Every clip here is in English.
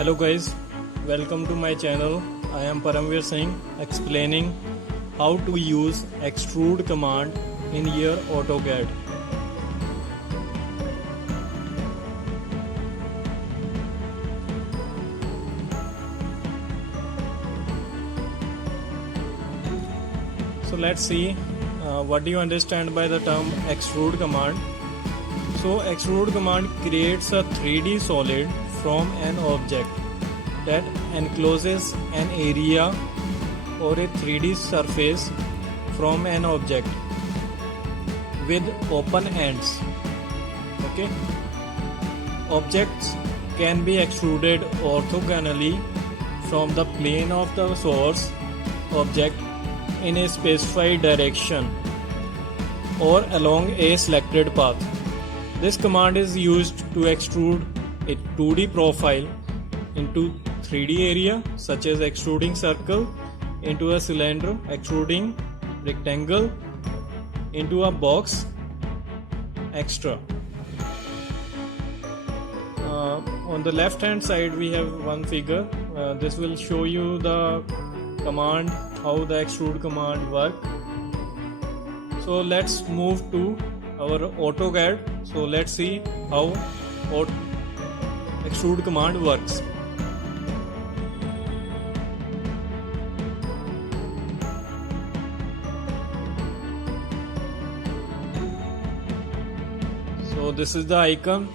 Hello guys, welcome to my channel. I am Paramveer Singh explaining how to use extrude command in your AutoCAD. So let's see what do you understand by the term extrude command. So extrude command creates a 3D solid from an object that encloses an area or a 3D surface from an object with open ends. Okay. Objects can be extruded orthogonally from the plane of the source object in a specified direction or along a selected path. This command is used to extrude a 2D profile into 3D area, such as extruding circle into a cylinder, extruding rectangle into a box, etc. On the left hand side we have one figure. This will show you the command, how the extrude command work. So let's move to our AutoCAD. So let's see how extrude command works. So this is the icon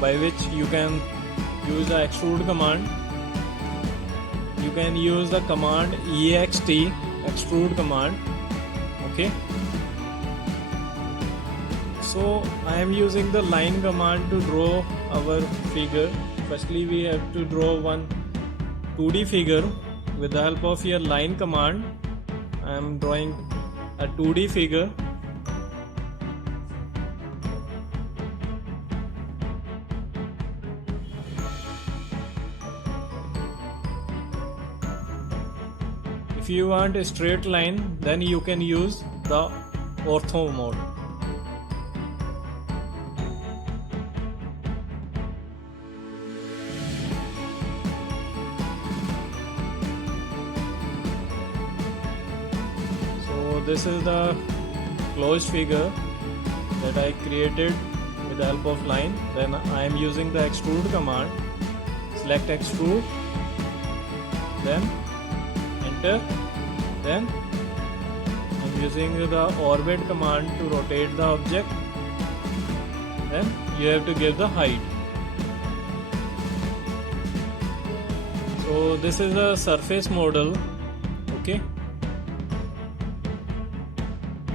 by which you can use the extrude command. You can use the command ext, extrude command. Okay. So I am using the line command to draw our figure. Firstly we have to draw one 2D figure. With the help of your line command I am drawing a 2D figure. If you want a straight line, then you can use the ortho mode. So this is the closed figure that I created with the help of line. Then I am using the extrude command. Select extrude, then enter. Then I'm using the orbit command to rotate the object. Then you have to give the height. So this is a surface model. Okay.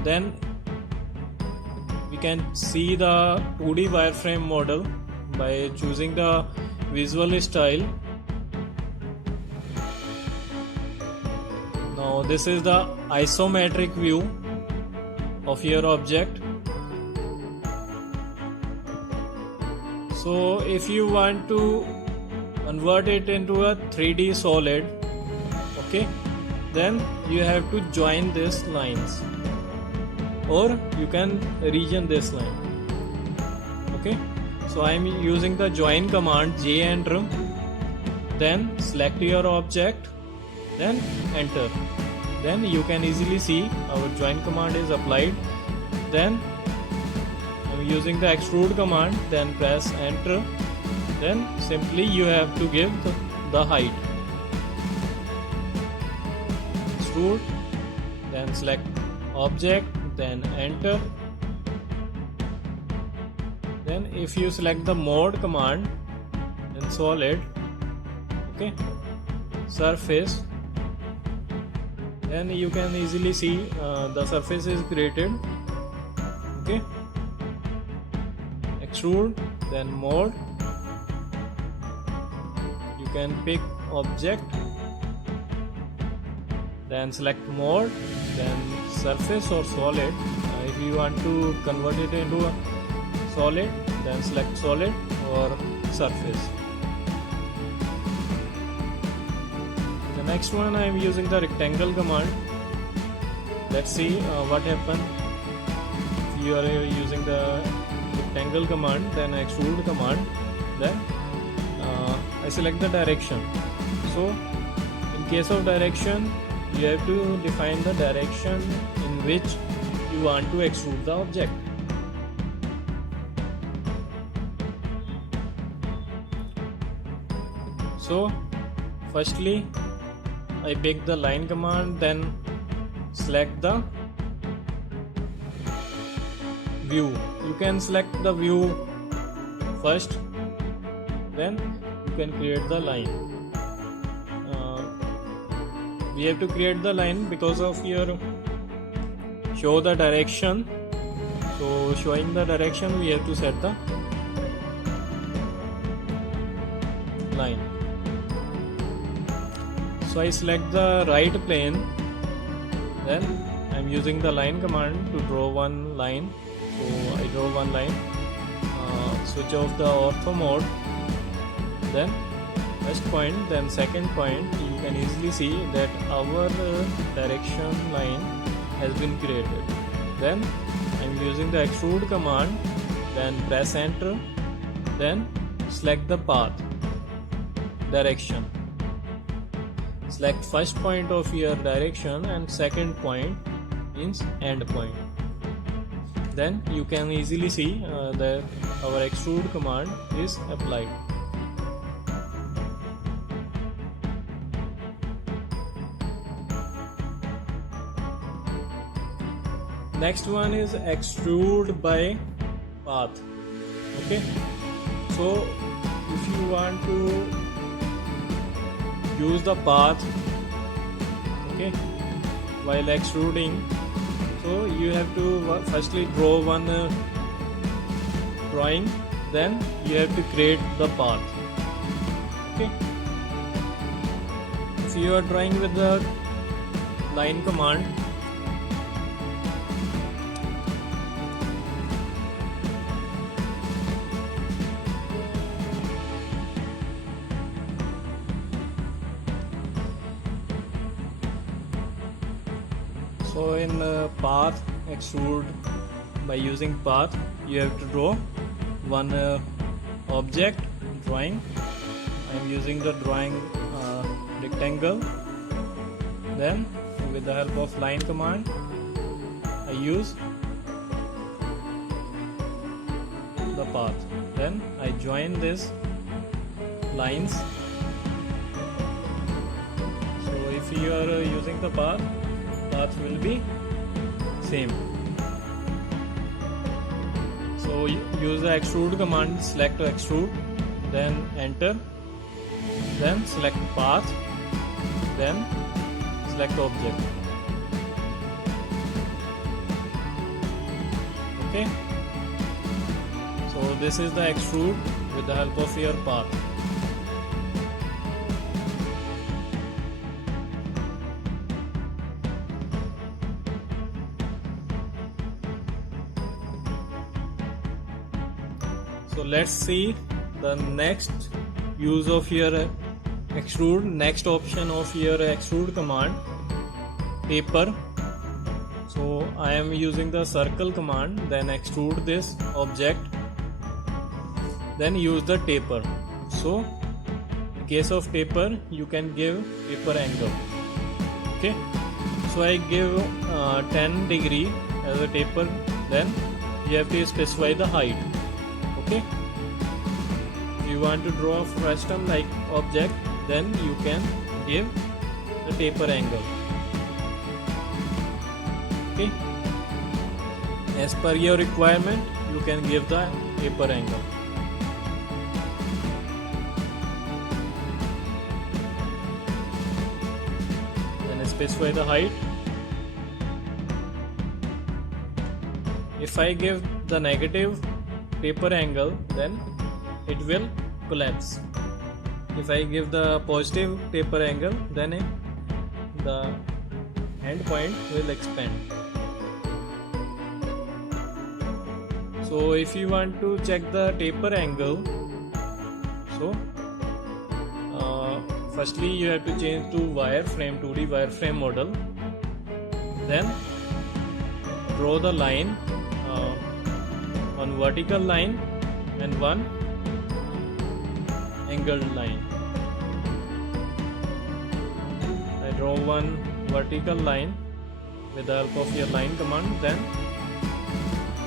Then we can see the 2D wireframe model by choosing the visual style. Now this is the isometric view of your object. So if you want to convert it into a 3D solid, okay, then you have to join these lines, or you can region this line. Okay, so I am using the join command, J enter, then select your object, then enter. Then you can easily see our join command is applied. Then I am using the extrude command, then press enter. Then simply you have to give the height. Extrude, then select object, then enter. Then if you select the mode command in solid, okay, surface, then you can easily see the surface is created. Okay, extrude, then mode, you can pick object, then select mode, then surface or solid. If you want to convert it into a solid, then select solid or surface. The next one I am using the rectangle command. Let's see what happens if you are using the rectangle command, then extrude command, then I select the direction. So in case of direction, you have to define the direction in which you want to extrude the object. So firstly I pick the line command, then select the view. You can select the view first, then you can create the line. We have to create the line because of your show the direction. So showing the direction, we have to set the line. So I select the right plane, then I'm using the line command to draw one line. So I draw one line, switch off the ortho mode, then first point, then second point. You can easily see that our direction line has been created. Then I'm using the extrude command, then press enter, then select the path, direction. Select first point of your direction and second point means end point. Then you can easily see that our extrude command is applied. Next one is extrude by path. Okay, so if you want to use the path, okay, while extruding, so you have to firstly draw one drawing, then you have to create the path. Okay, if you are drawing with the line command, so in path extrude, by using path you have to draw one object drawing. I am using the drawing rectangle. Then with the help of line command I use the path. Then I join these lines. So if you are using the path will be same. So use the extrude command, select extrude, then enter, then select path, then select object. Okay, so this is the extrude with the help of your path. So let's see the next use of your extrude, next option of your extrude command, taper. So I am using the circle command, then extrude this object, then use the taper. So in case of taper, you can give taper angle. Okay, so I give 10 degree as a taper, then you have to specify the height. Okay, if you want to draw a frustum like object, then you can give the taper angle. Okay, as per your requirement you can give the taper angle. Then specify the height. If I give the negative taper angle, then it will collapse. If I give the positive taper angle, then the end point will expand. So if you want to check the taper angle, so firstly you have to change to wireframe, 2D wireframe model, then draw the line, one vertical line and one angled line. draw one vertical line with the help of your line command, then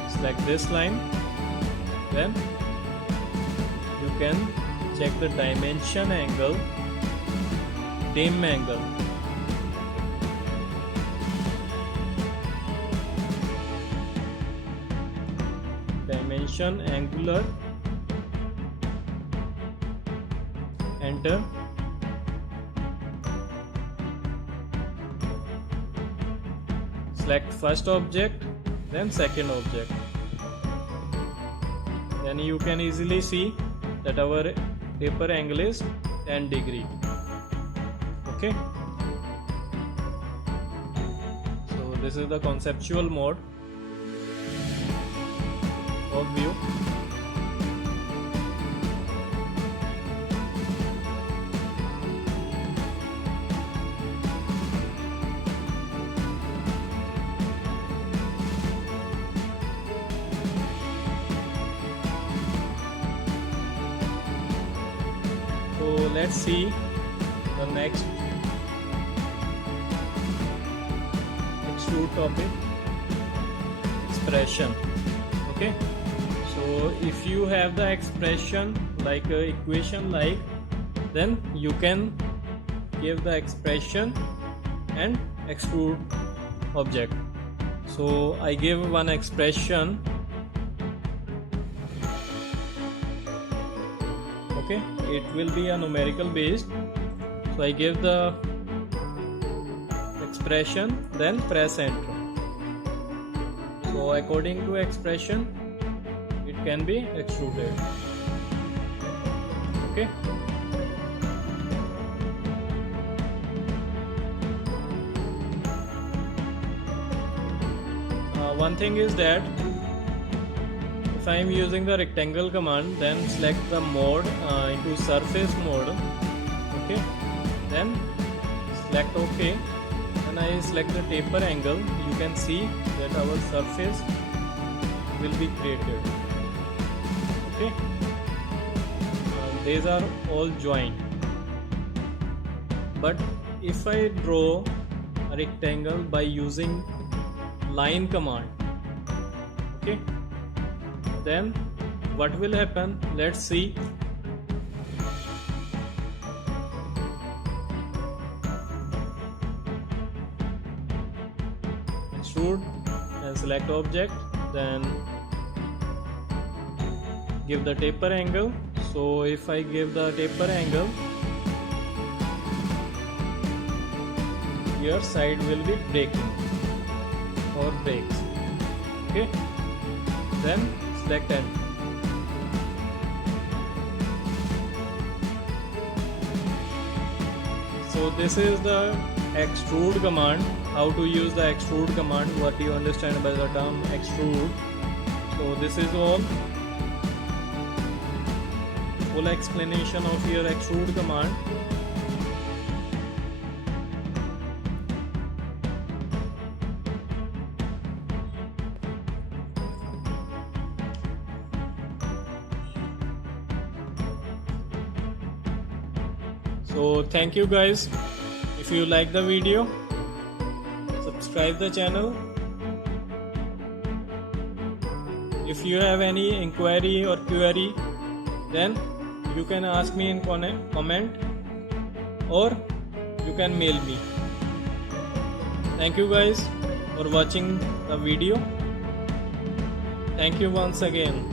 select this line, then you can check the dimension angle, dim angle. Dimension, angular, enter. Select first object, then second object. Then you can easily see that our taper angle is 10 degree. Okay. So this is the conceptual mode of view. So let's see the next extrude topic, expression. Okay, so if you have the expression like equation like, then you can give the expression and extrude object. So I give one expression. Okay, it will be a numerical based. So I give the expression, then press enter. So according to expression, it can be extruded. Okay. One thing is that if I am using the rectangle command, then select the mode into surface mode. Okay, then select OK. When I select the taper angle, you can see that our surface will be created. Okay, these are all joined. But if I draw a rectangle by using line command, okay, then what will happen? Let's see. Extrude and select object, then give the taper angle. So if I give the taper angle, your side will be breaking or breaks. Okay, then select enter. So this is the extrude command. How to use the extrude command, what do you understand by the term extrude? So this is all full explanation of your extrude command. So thank you guys. If you like the video, subscribe the channel. If you have any inquiry or query, then you can ask me in comment or you can mail me. Thank you guys for watching the video. Thank you once again.